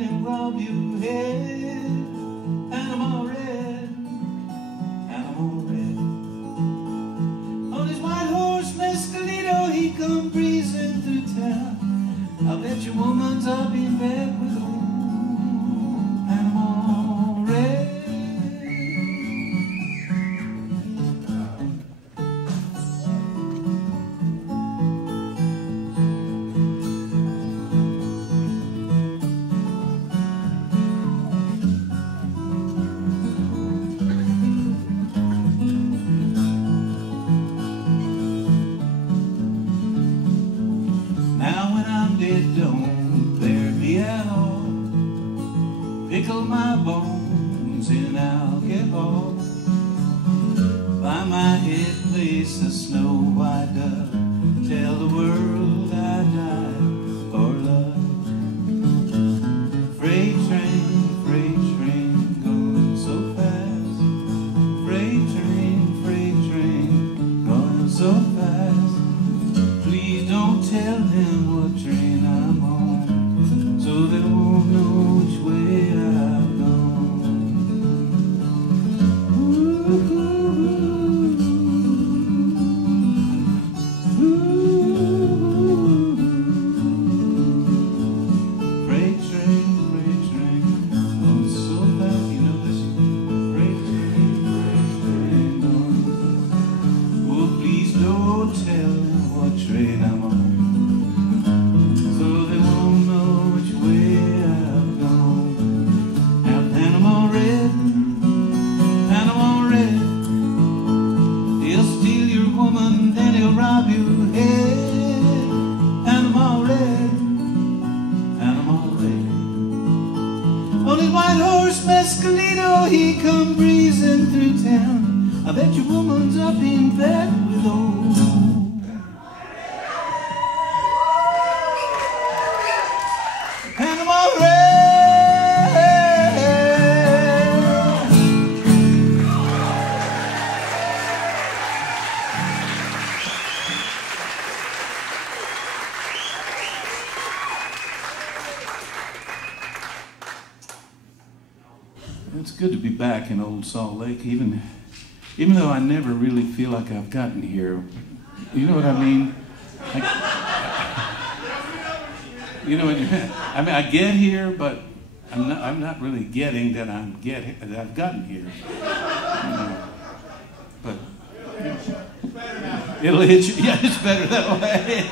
then he'll rob you head. Panama red, Panama red. On his white horse Mescalito, he come breezing through town. I bet your woman's up in bed with old Panama red. Don't bury me at all. Pickle my bones in alcohol. By my head place a snow white dove. Tell the world I died for love. Freight train going so fast. Freight train going so fast. Please don't tell them what train I'm on, so they won't know which way I've gone. Ooh, ooh, ooh. Freight train going so fast. You know this? Freight train going. Oh, please don't tell them what train I'm on. Rob you head, Panama red, Panama red. On his white horse Mescalito, he come breezing through town. I bet your woman's up in bed with old Panama red. It's good to be back in Old Salt Lake, even though I never really feel like I've gotten here. You know what I mean? You know what I mean? I get here, but I'm not really getting that that I've gotten here. You know? But it'll hit you. Yeah, it's better that way.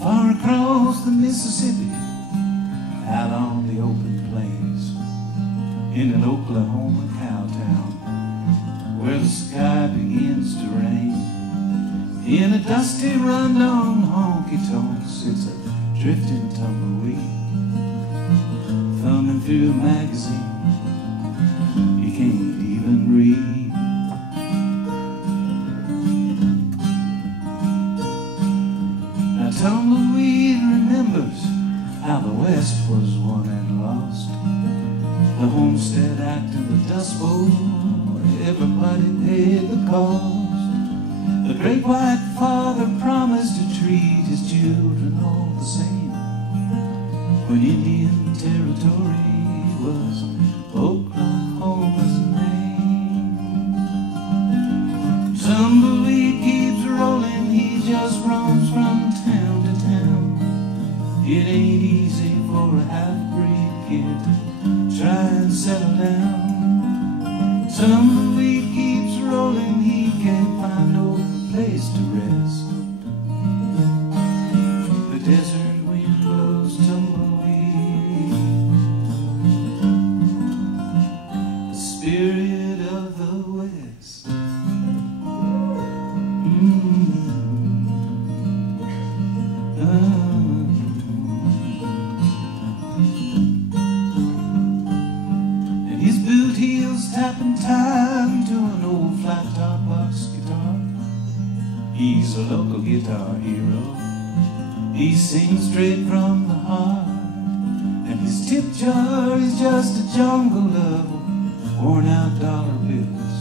Far across the Mississippi, out on the open plains, in an Oklahoma cow town, where the sky begins to rain. In a dusty rundown honky-tonk sits a drifting tumbleweed, thumbing through a magazine he can't even read. Tumbleweed remembers how the West was won and lost. The Homestead Act and the Dust Bowl, everybody paid the cost. The great white father promised to treat his children all the same. When Indian territory was Oklahoma's name. Tumbleweed keeps rolling, he just roams from town to town. It ain't easy for a half-breed kid to try and settle down. Tumbleweed keeps rolling, he can't find no place to rest. The desert wind blows tumbleweed, the spirit of the West. And his boot heels tapping time to an old flat-top box guitar. He's a local guitar hero. He sings straight from the heart, and his tip jar is just a jungle of worn-out dollar bills.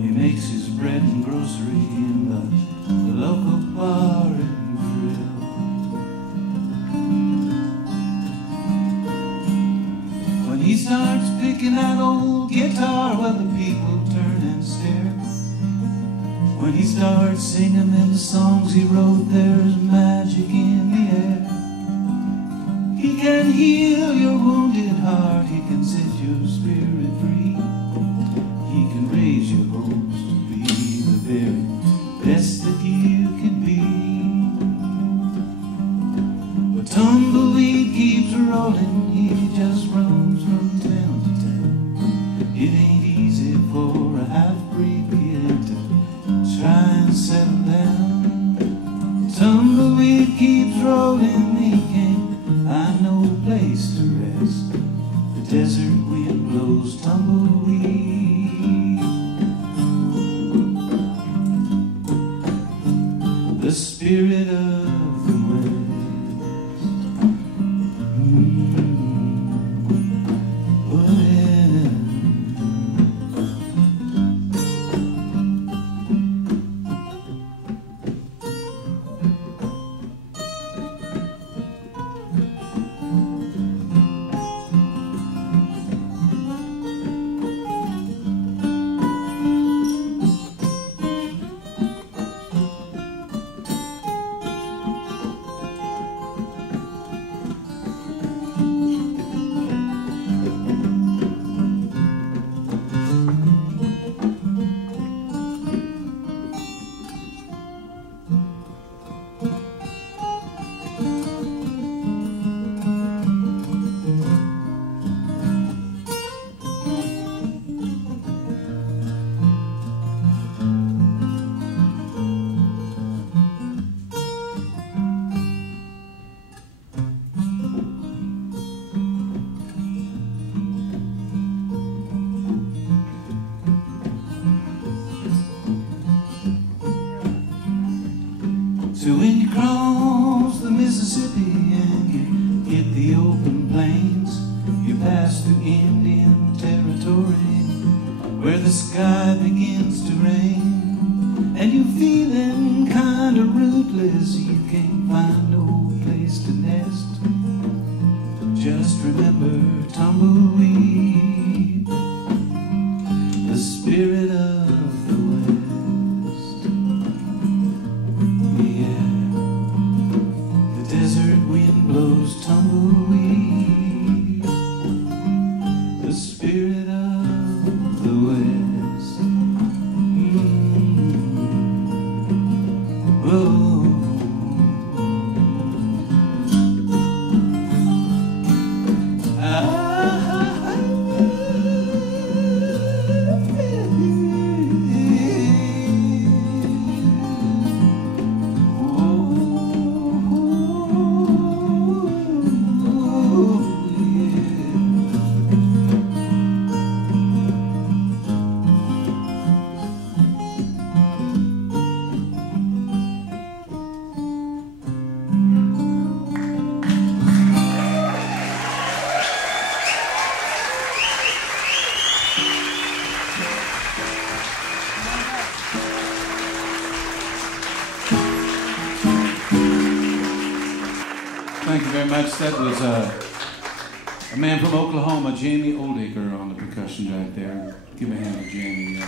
He makes his bread and grocery in the local bar and grill. When he starts picking that old guitar, well, the people turn and stare. When he starts singing them the songs he wrote, there's magic in the air. He can heal your wounded heart, he can set your spirit free. He can raise your hopes to be the very best that you can be. But Tumbleweed keeps rolling, he just roams from town to town. It ain't easy for a half-breed kid to try and settle down. Tumbleweed keeps rolling, he can't find no place to rest. The desert wind blows tumbleweed. The spirit of the West. So when you cross the Mississippi and you hit the open plains, you pass through Indian territory where the sky begins to rain, and you're feeling kind of rootless, you can't find no place to nest. Just remember Tumbleweed, the spirit of the West. Blows tumbleweed, the spirit of the West. Whoa. Thank you very much. That was a man from Oklahoma, Jamie Oldaker, on the percussion right there. Give a hand to Jamie.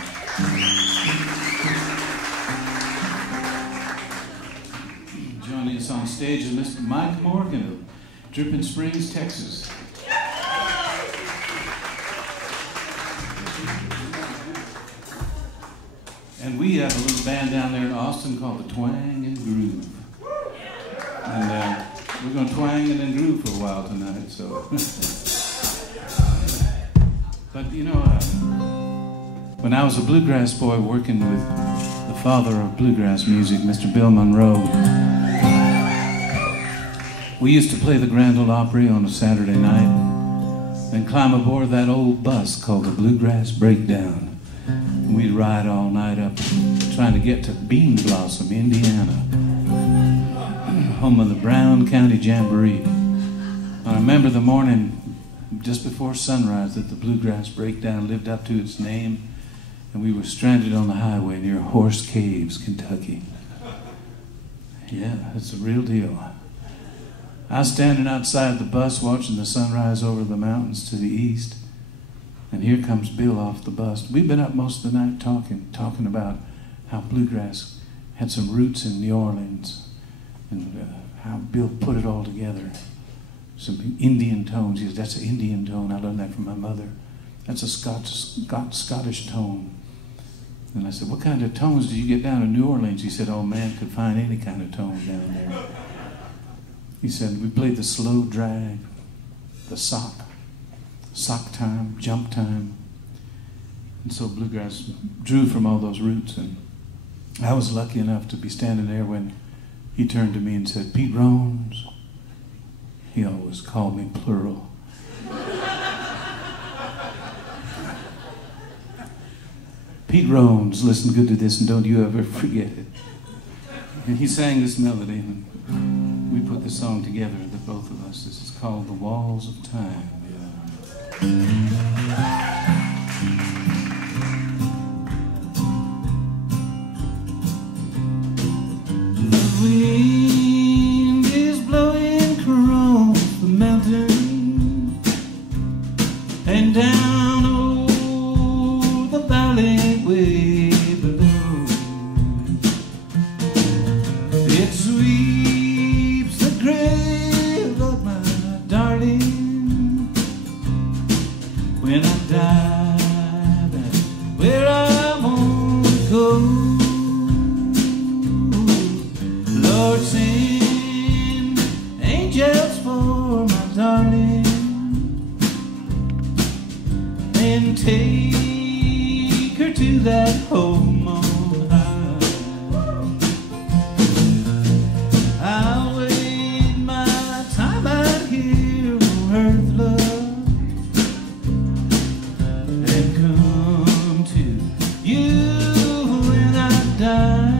Joining us on stage is Mr. Mike Morgan of Dripping Springs, Texas. And we have a little band down there in Austin called the Twang and Groove. And we're going to twang and then groove for a while tonight, so. But you know, when I was a bluegrass boy working with the father of bluegrass music, Mr. Bill Monroe, we used to play the Grand Ole Opry on a Saturday night, then climb aboard that old bus called the Bluegrass Breakdown. And we'd ride all night up trying to get to Bean Blossom, Indiana, home of the Brown County Jamboree. Our remember the morning just before sunrise that the bluegrass breakdown lived up to its name, and we were stranded on the highway near Horse Caves, Kentucky. Yeah, it's a real deal. I was standing outside the bus watching the sunrise over the mountains to the east, and here comes Bill off the bus. We've been up most of the night talking about how bluegrass had some roots in New Orleans, and how Bill put it all together. Some Indian tones. He said, that's an Indian tone. I learned that from my mother. That's a Scottish tone. And I said, what kind of tones did you get down in New Orleans? He said, oh, man could find any kind of tone down there. He said, we played the slow drag, the sock time, jump time. And so bluegrass drew from all those roots. And I was lucky enough to be standing there when he turned to me and said, Pete Rones. He always called me plural. Pete Rones, listen good to this and don't you ever forget it. And he sang this melody, and we put the song together, the both of us. This is called The Walls of Time. The wind is blowing across the mountain and down over the valley way below. It sweeps the grave of my darling. When I die, that's where I want to go. Lord, send angels for my darling and take her to that home on high. I'll wait my time out here on earth, love, and come to you when I die.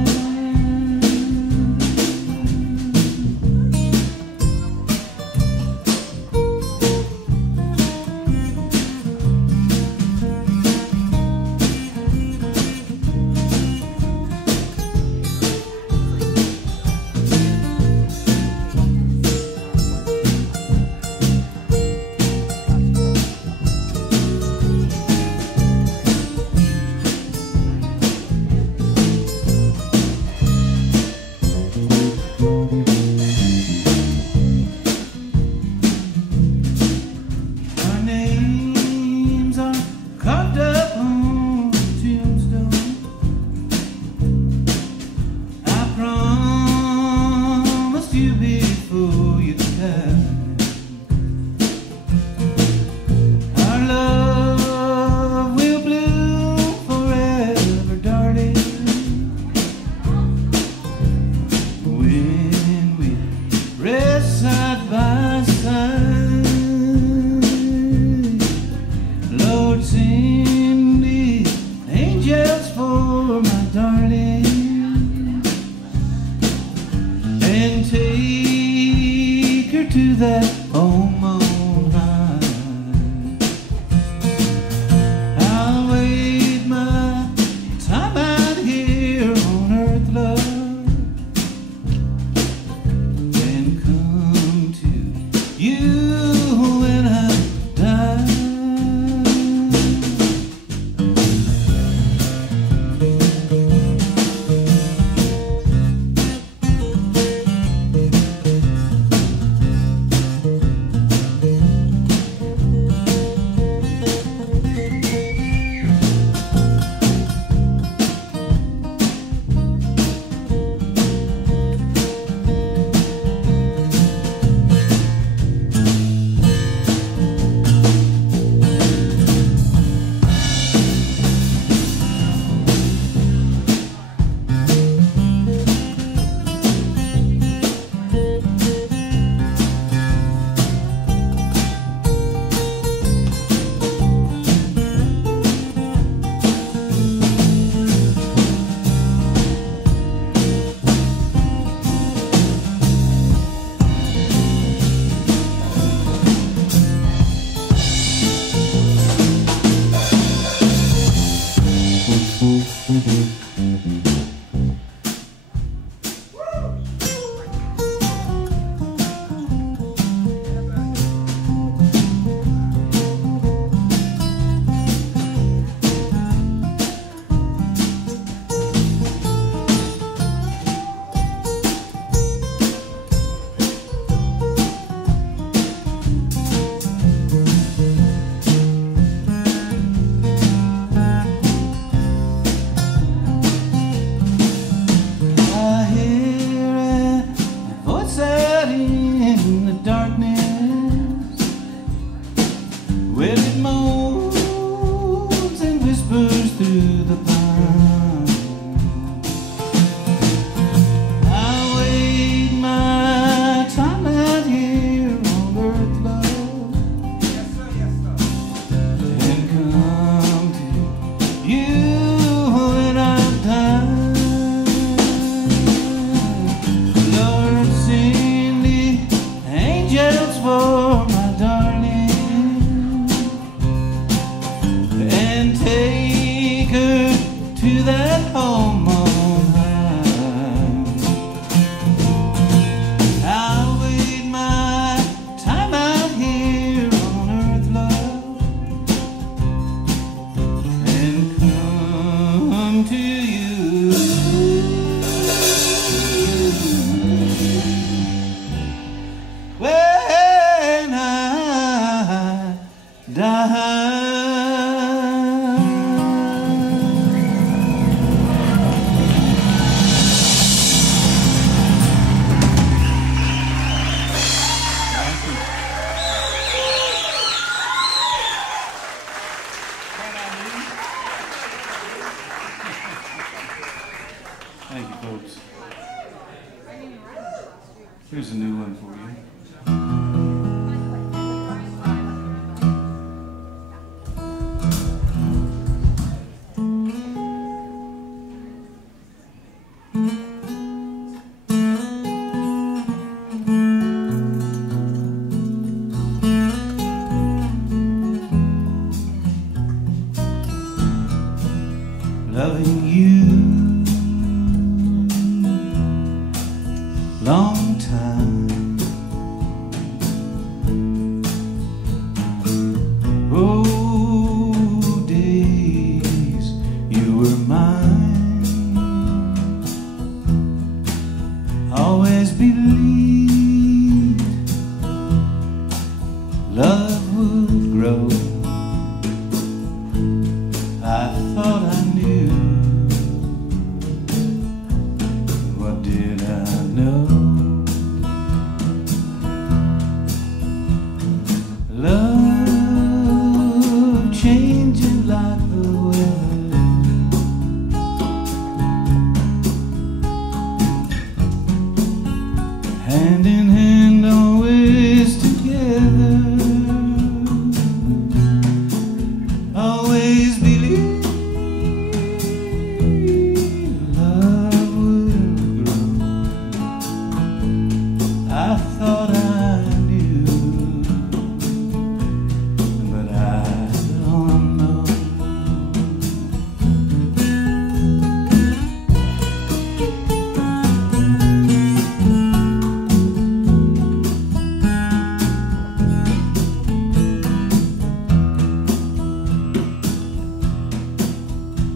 To that home on high. I'll wait my time out here on earth, love, and come to you when I die. for my darling and take her to that home on high. I'll wait my time out here on earth, love, and come to you when I die. Thank you, folks. Here's a new one for you. Loving you long time. Oh, days you were mine. Always believed love would grow. I thought I knew. What did I know? Love changing like the weather. Hand in hand, always together. Always believe love will grow. I thought I knew, but I don't know.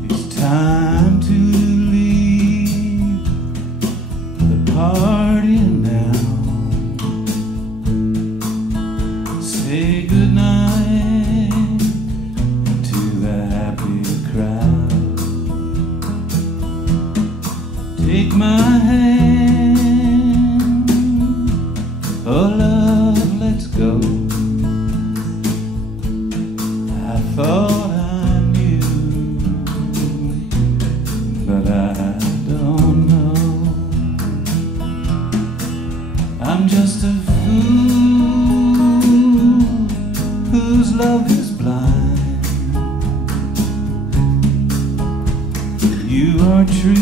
It's time to leave the party now. Say goodnight to the happy crowd. Take my hand, oh love, let's go. I thought I knew, but I don't know. I'm just a fool whose love is blind. You are true,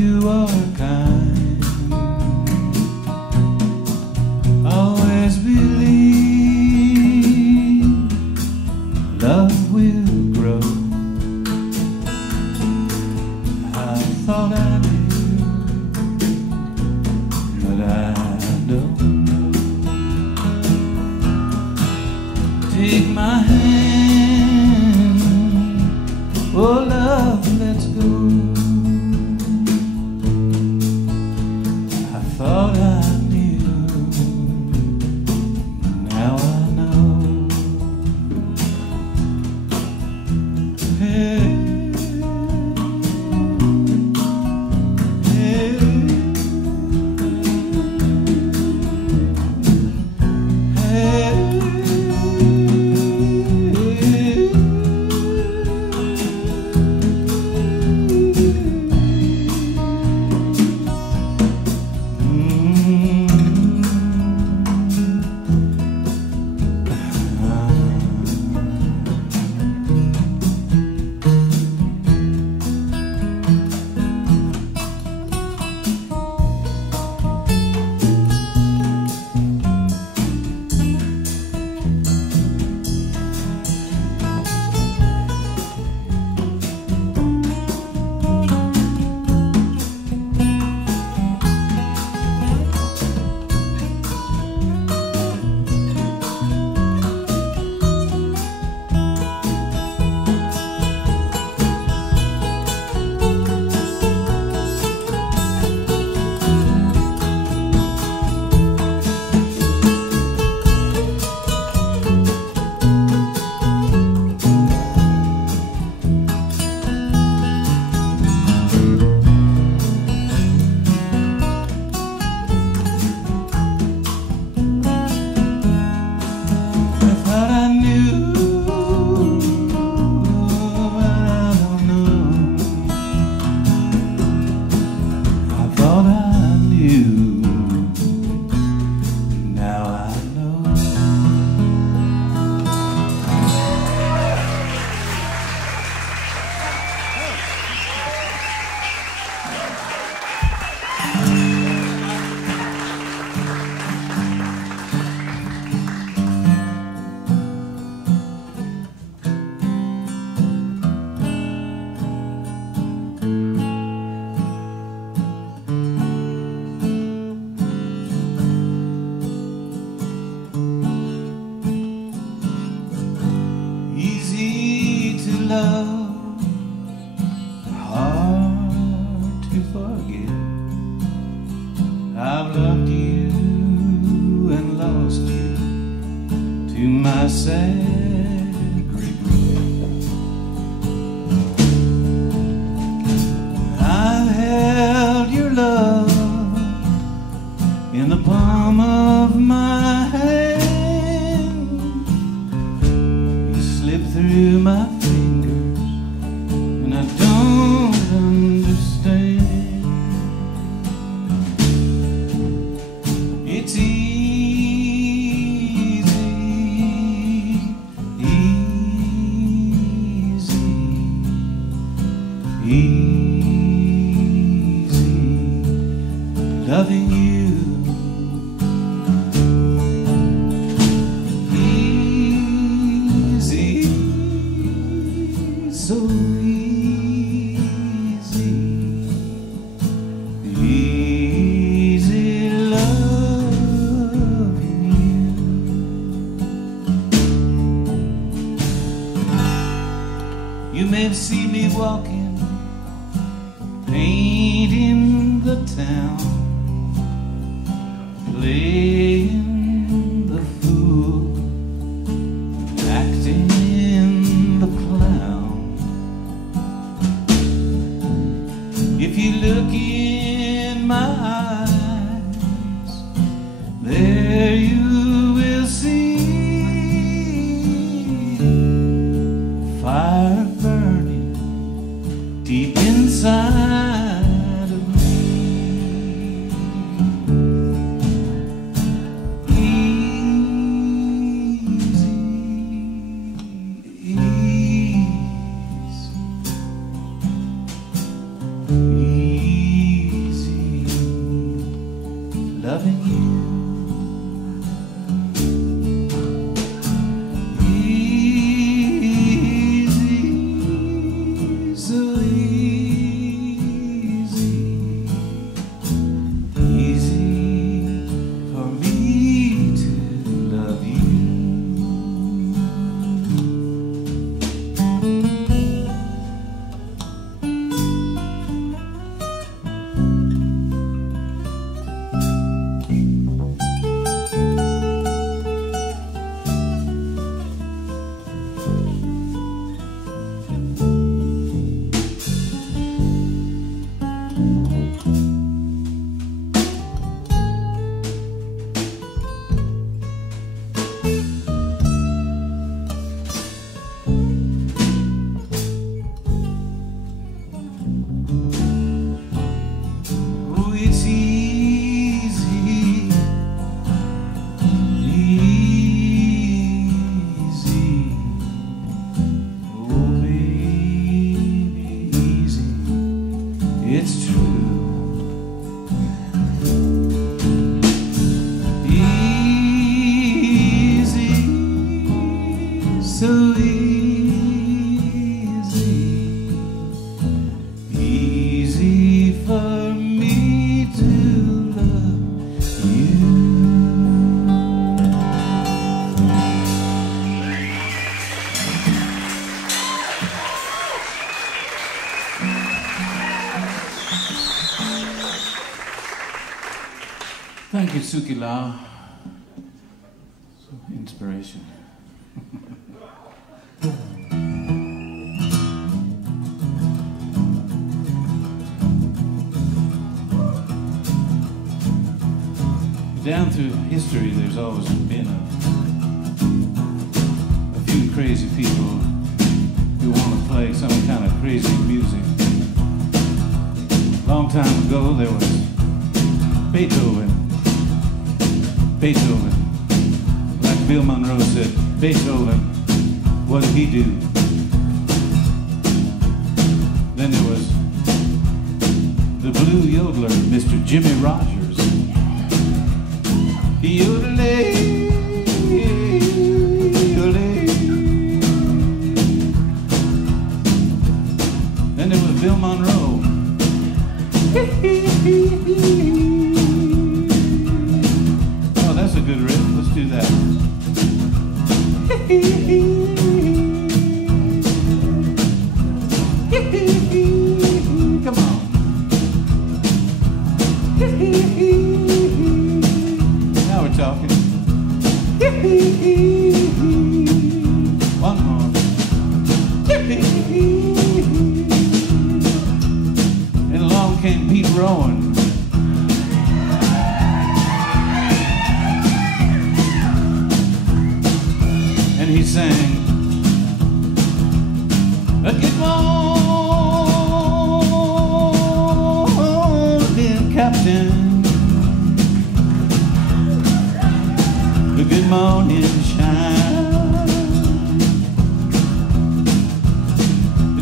you are kind. Always believe love will grow. I thought I knew, but I don't know. my sad regret. I've held your love in the palm of my hand. You slip through my fingers and I don't understand. It's easy loving you. Easy, so easy. Easy loving you. You may see me walking, painting the town, playing the fool, acting the clown. If you look in my eyes, there you will see fire burning deep inside of me. Easy loving you. Easy, so easy. Easy for me to love you. Oh, it's easy, easy. Oh, baby, easy. It's true. Easy, so easy. Easy for me to love you. Thank you, Suki Lau. So inspiration. Down through history, there's always been a few crazy people who want to play some kind of crazy music. Long time ago, there was Beethoven. Like Bill Monroe said, Beethoven, what did he do? Then there was the blue yodeler, Mr. Jimmy Rogers. Yodelay, yodelay. Then there was Bill Monroe. Oh, that's a good riff. Let's do that. Come on. Now we're talking. sang, good morning, Captain. Good morning, shine.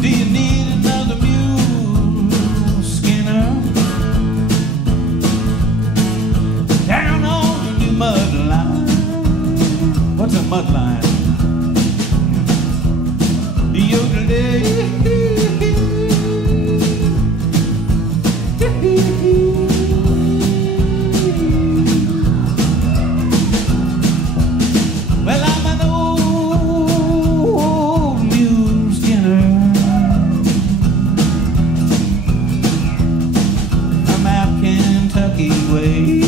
Do you need another mule, Skinner? Down on the new mud line. What's a mud line? Yodelay. Well, I'm an old mule skinner. I'm out Kentucky way.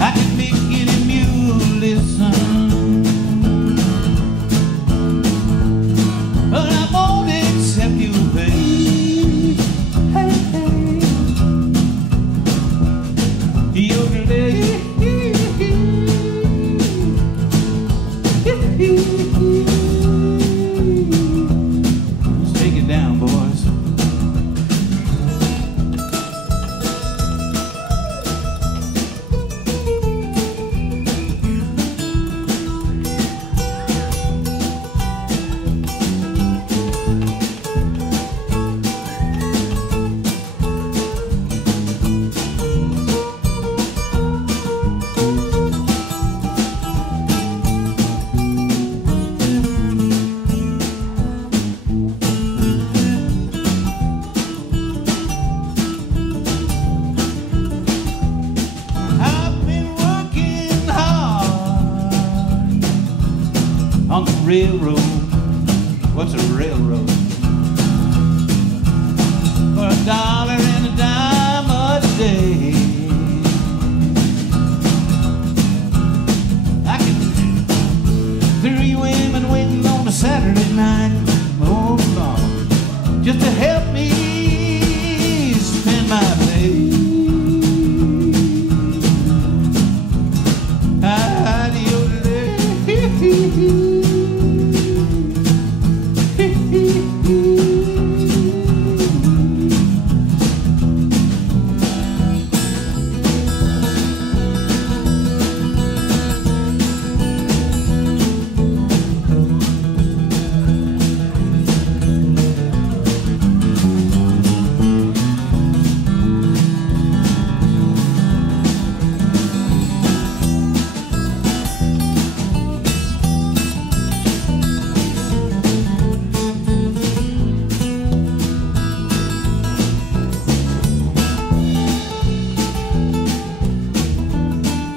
I can make any mule listen, but I won't accept you, babe. Hey, hey. Yodelay. Let's take it down, boys. On the railroad. What's a railroad? For $1 and a dime a day. I can 3 women waiting on a Saturday night. Oh Lord, just to help me spend my day.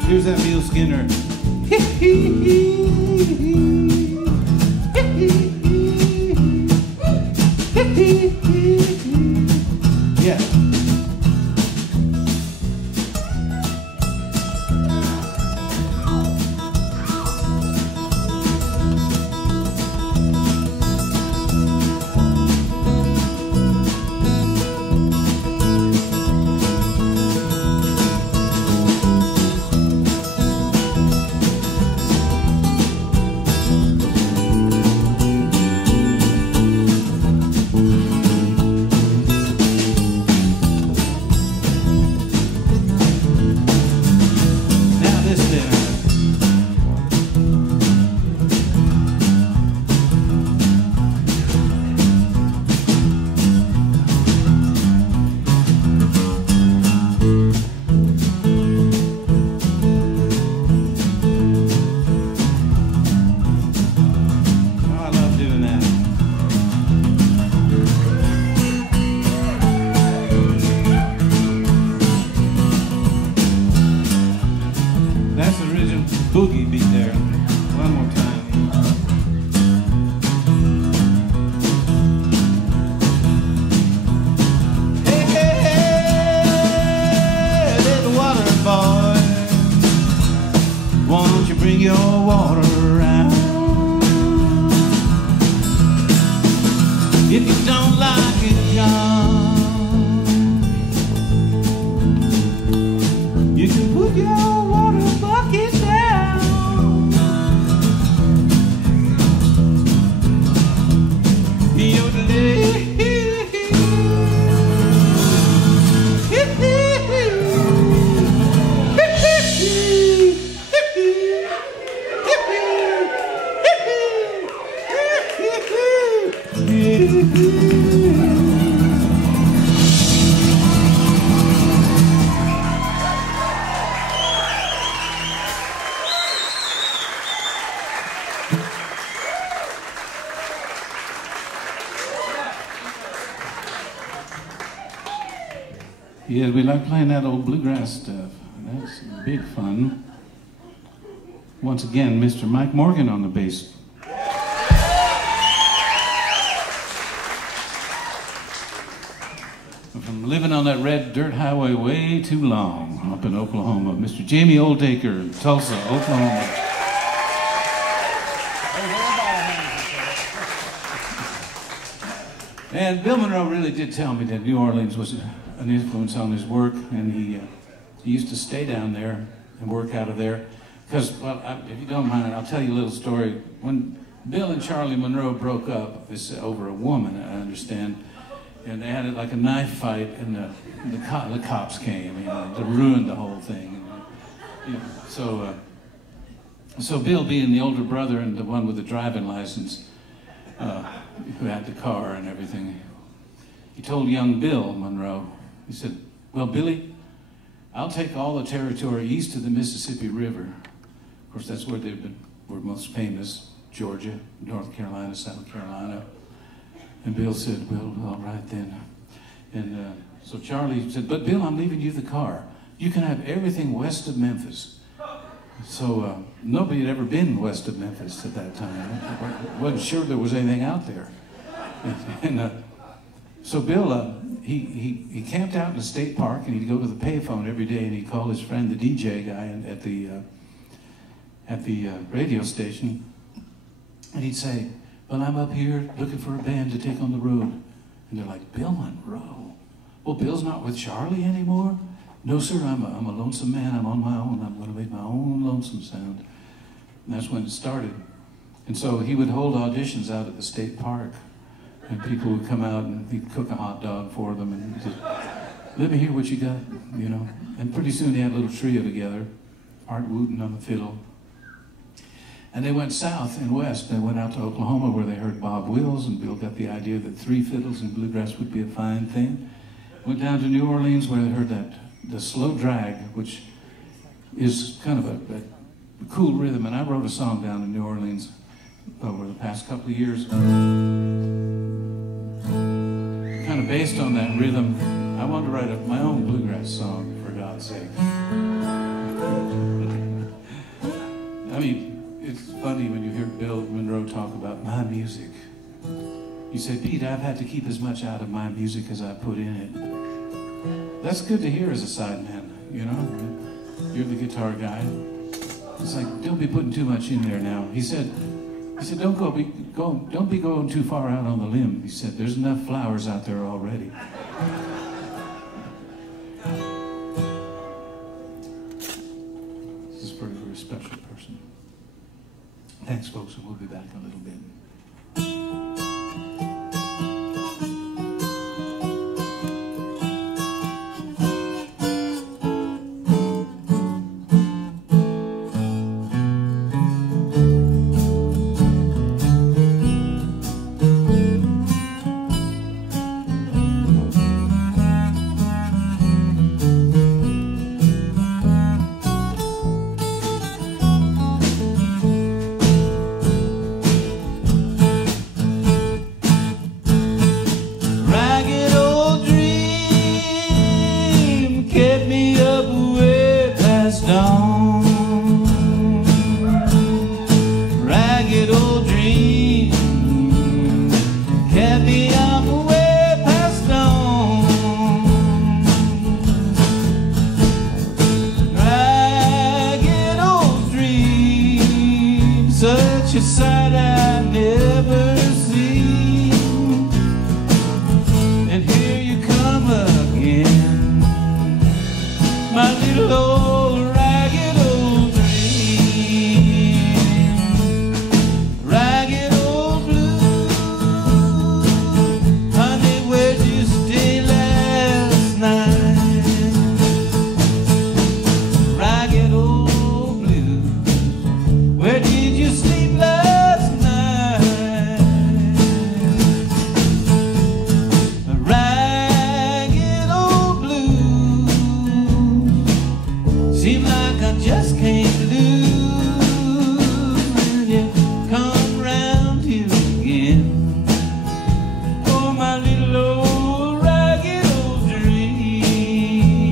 Here's that mule Skinner. Yeah. Boogie beat there. One more time. Hey, hey, hey, little water boy, won't you bring your water around? If you don't like it, John, you can put your water bucket down. did. We like playing that old bluegrass stuff. That's big fun. Once again, Mr. Mike Morgan on the bass. From living on that red dirt highway way too long up in Oklahoma, Mr. Jamie Oldaker in Tulsa, Oklahoma. And Bill Monroe really did tell me that New Orleans was an influence on his work, and he used to stay down there and work out of there. Because, well, if you don't mind, I'll tell you a little story. When Bill and Charlie Monroe broke up, it's over a woman, I understand, and they had like a knife fight, and the cops came, you know, to ruin the whole thing. And, you know, so Bill, being the older brother and the one with the driving license, who had the car and everything, he told young Bill Monroe, he said, "Well, Billy, I'll take all the territory east of the Mississippi River." Of course, that's where they were most famous, Georgia, North Carolina, South Carolina. And Bill said, "Well, all right then." And so Charlie said, "But Bill, I'm leaving you the car. You can have everything west of Memphis." So nobody had ever been west of Memphis at that time. I wasn't sure there was anything out there. And so Bill, he camped out in the state park, and he'd go to the payphone every day, and he'd call his friend, the DJ guy at the radio station, and he'd say, "Well, I'm up here looking for a band to take on the road." And they're like, "Bill Monroe? Well, Bill's not with Charlie anymore?" "No, sir, I'm a lonesome man. I'm on my own. I'm going to make my own lonesome sound." And that's when it started. And so he would hold auditions out at the state park, and people would come out, and he'd cook a hot dog for them, and he'd just, "Let me hear what you got," you know. And pretty soon they had a little trio together, Art Wooten on the fiddle. And they went south and west. They went out to Oklahoma, where they heard Bob Wills, and Bill got the idea that three fiddles in bluegrass would be a fine thing. Went down to New Orleans, where they heard the slow drag, which is kind of a cool rhythm. And I wrote a song down in New Orleans over the past couple of years, kind of based on that rhythm. I wanted to write my own bluegrass song, for God's sake. I mean, it's funny when you hear Bill Monroe talk about my music. You say, "Pete, I've had to keep as much out of my music as I put in it." That's good to hear as a sideman, you know? You're the guitar guy. It's like, don't be putting too much in there now. He said, don't be going too far out on the limb. He said, "There's enough flowers out there already." This is for a very special person. Thanks, folks, and we'll be back in a little bit. Such a sight I never seen, and here you come again, my little old ragged old dream, ragged old blue. Honey, where'd you stay last night? Ragged old blue, where did you sleep last night? A ragged old blue, seem like I just can't lose when you come round here again. Oh, my little old ragged old dream.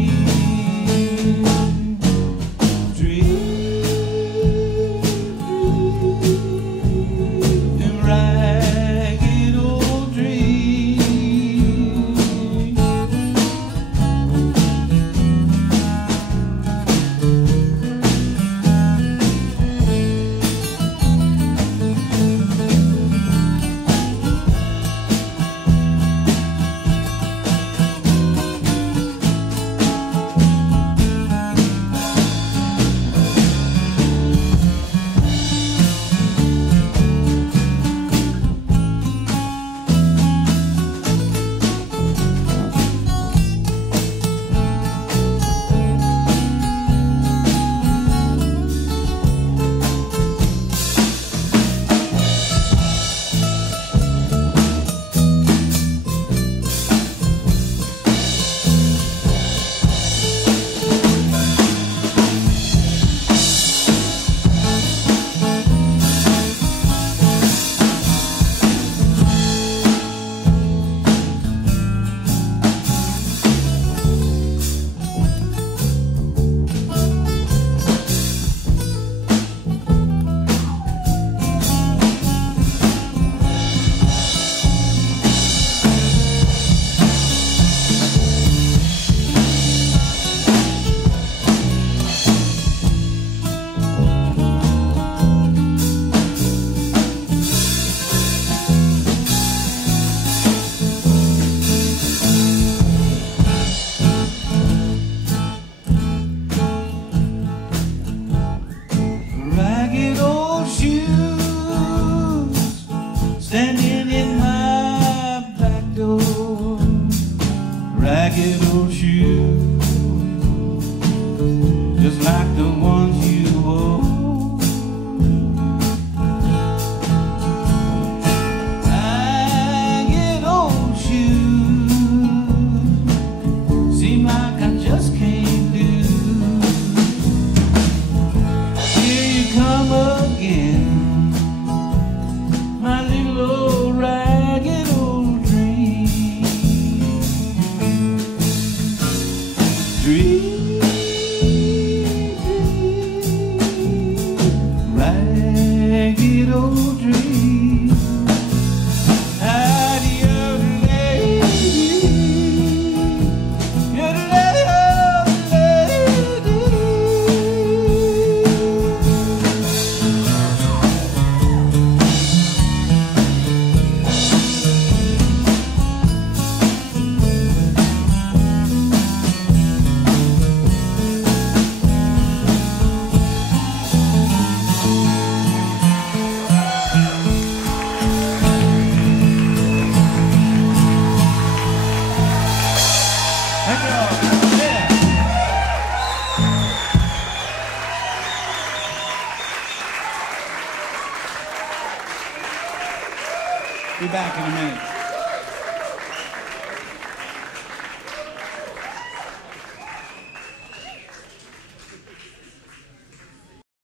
Be back in a minute.